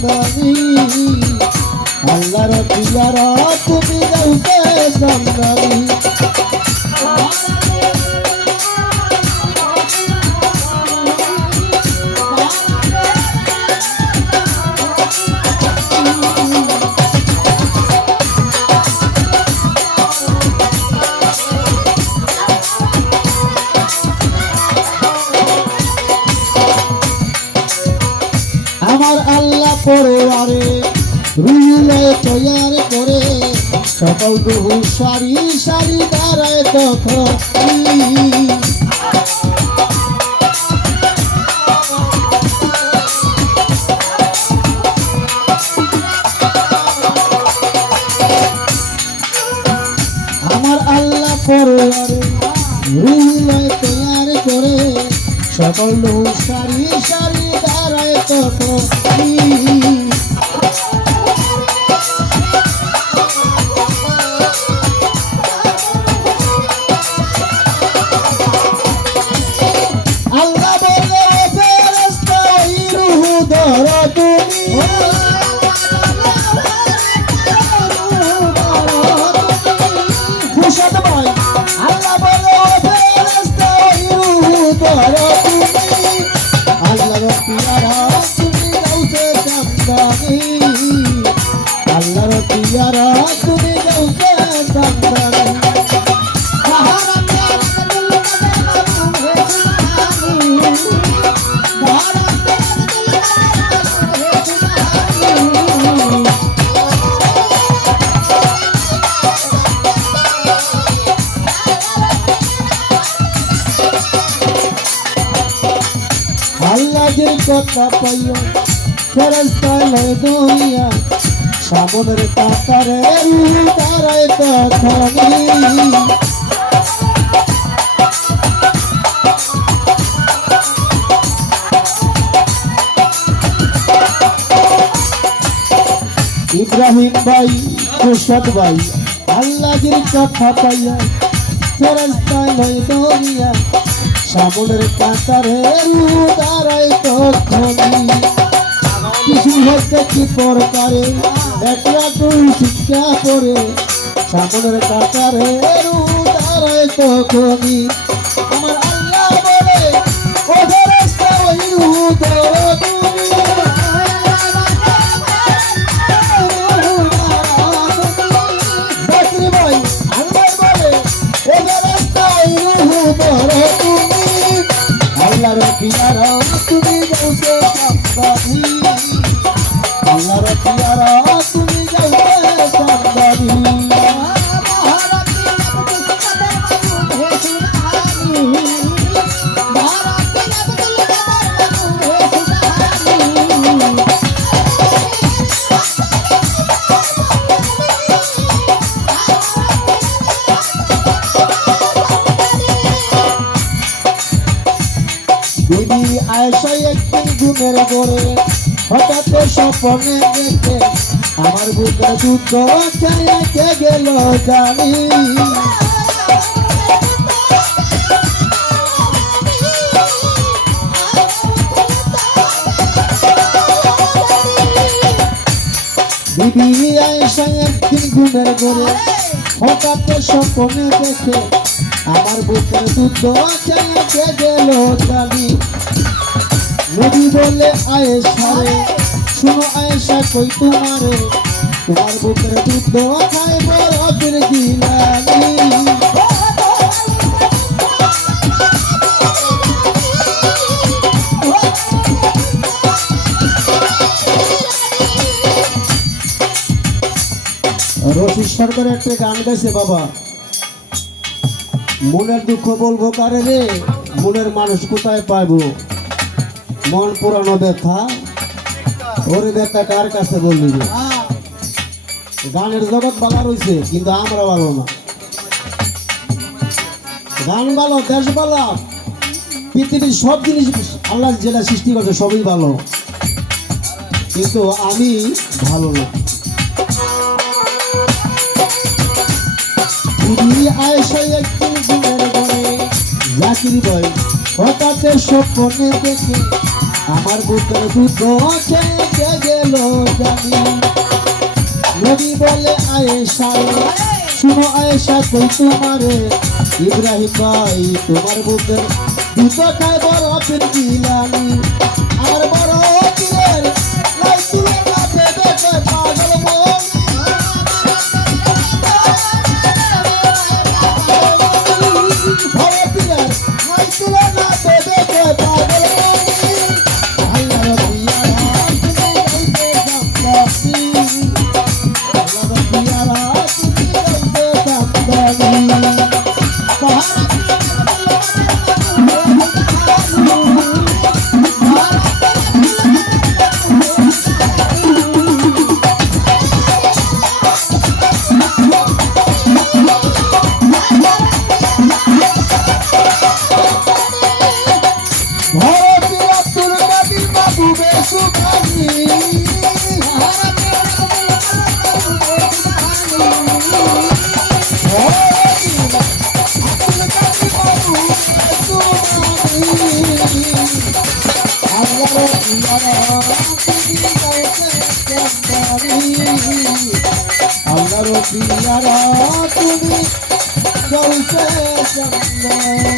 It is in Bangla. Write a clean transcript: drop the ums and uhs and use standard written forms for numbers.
জানি আল্লাহর পিয়ারা তুমি গাউসে জানি আমার আল্লাহ পরোয়ারে রুলে তৈয়ার করে সকল রুহু সারি সারি দাঁড়ায় তখন আমার আল্লাহ পরোয়ারে রুলে তৈয়ার করে সকল রুহু সারি সারি দাঁড়ায় তখন আল্লাহ বলে ফেরেশতা ওই রূহ ধরো তুমি খুশাদ ভাই আল্লাহ বলে ফেরেশতা ওই রূহ ধরো তুমি আল্লাহর পিয়ারা তুমি গাউসে জানি আল্লাহর পিয়ারা তুমি গাউসে জানি আল্লাহর কথা পাইও ফেরেশতা লয় দুনিয়া সামনের কাতারে তারায় তখনই ইব্রাহিম ভাই খুশাদ ভাই আল্লাহর কথা পাইয়া ফেরেশতা লয় দুনিয়া সামনের কাতারে দাঁড়ায় তখনই কিছু হচ্ছে কি প্রকারে একলা তুই শিক্ষা করে সামনের কাতারে দাঁড়ায় তখনই আমার আল্লাহ বলে ও ফেরেশতা ওই রূহ ধরো তুমি জাকির ভাই আল্লাহ বলে ও ফেরেশতা ওই রূহ ধরো তুমি আল্লাহর পিয়ারা তুমি গাউসে জানি আল্লাহর পিয়ারা তুমি গাউসে জানি বিবি আয়েশা একদিন ঘুমের ঘরে হঠাৎ স্বপ্নে দেখে আমার বুকের যুদ্ধ চাইতে গেল জানি বিবি আয়েশা একদিন ঘুমের ঘরে হঠাৎ স্বপ্নে দেখে আমার বুকের যুদ্ধ চাইতে গেল জানি নবী বলে আয়েশা রে শুনো আয়েশা কই তোমারে তোমার বুকের যুদ্ধ খায় বরফের গিলানি রশিদ সরকার একটা গান গাইছে বাবা মনের দুঃখ বলবো কারে রে মনের মানুষ কোথায় পাইবো মন পুরানো ব্যথা ওরে ব্যথা কার কাছে বলবি গানের জগৎ ভালো রয়েছে কিন্তু আমরা ভালো না গান ভালো দেশ ভালো পৃথিবীর সব জিনিস আল্লাহ যেটা সৃষ্টি করছে সবই ভালো কিন্তু আমি ভালো না আয়েশা একদিন ঘুমের ঘরে জাকির ভাই হঠাৎ স্বপ্নে দেখে আমার বুকের দুধ খেয়ে গেল জানি নবী বলে আয়েশা শুনো আয়েশা কই তোমারে ইব্রাহিম ভাই তোমার বুকের দুধ খায় বড় পীর জিলানী আমার বড় পীরের লাই তুলে না দেবে কয় পাগল মনি বড় পীরের লাই তুলে না দেবে কয় পাগল মনি আল্লাহ রবিয়া তুমি গাইতে জান্নাতি আল্লাহ রবিয়া তুমি গাইতে আল্লাহ রবিয়ারা তুমি চলছে চন্দ্রী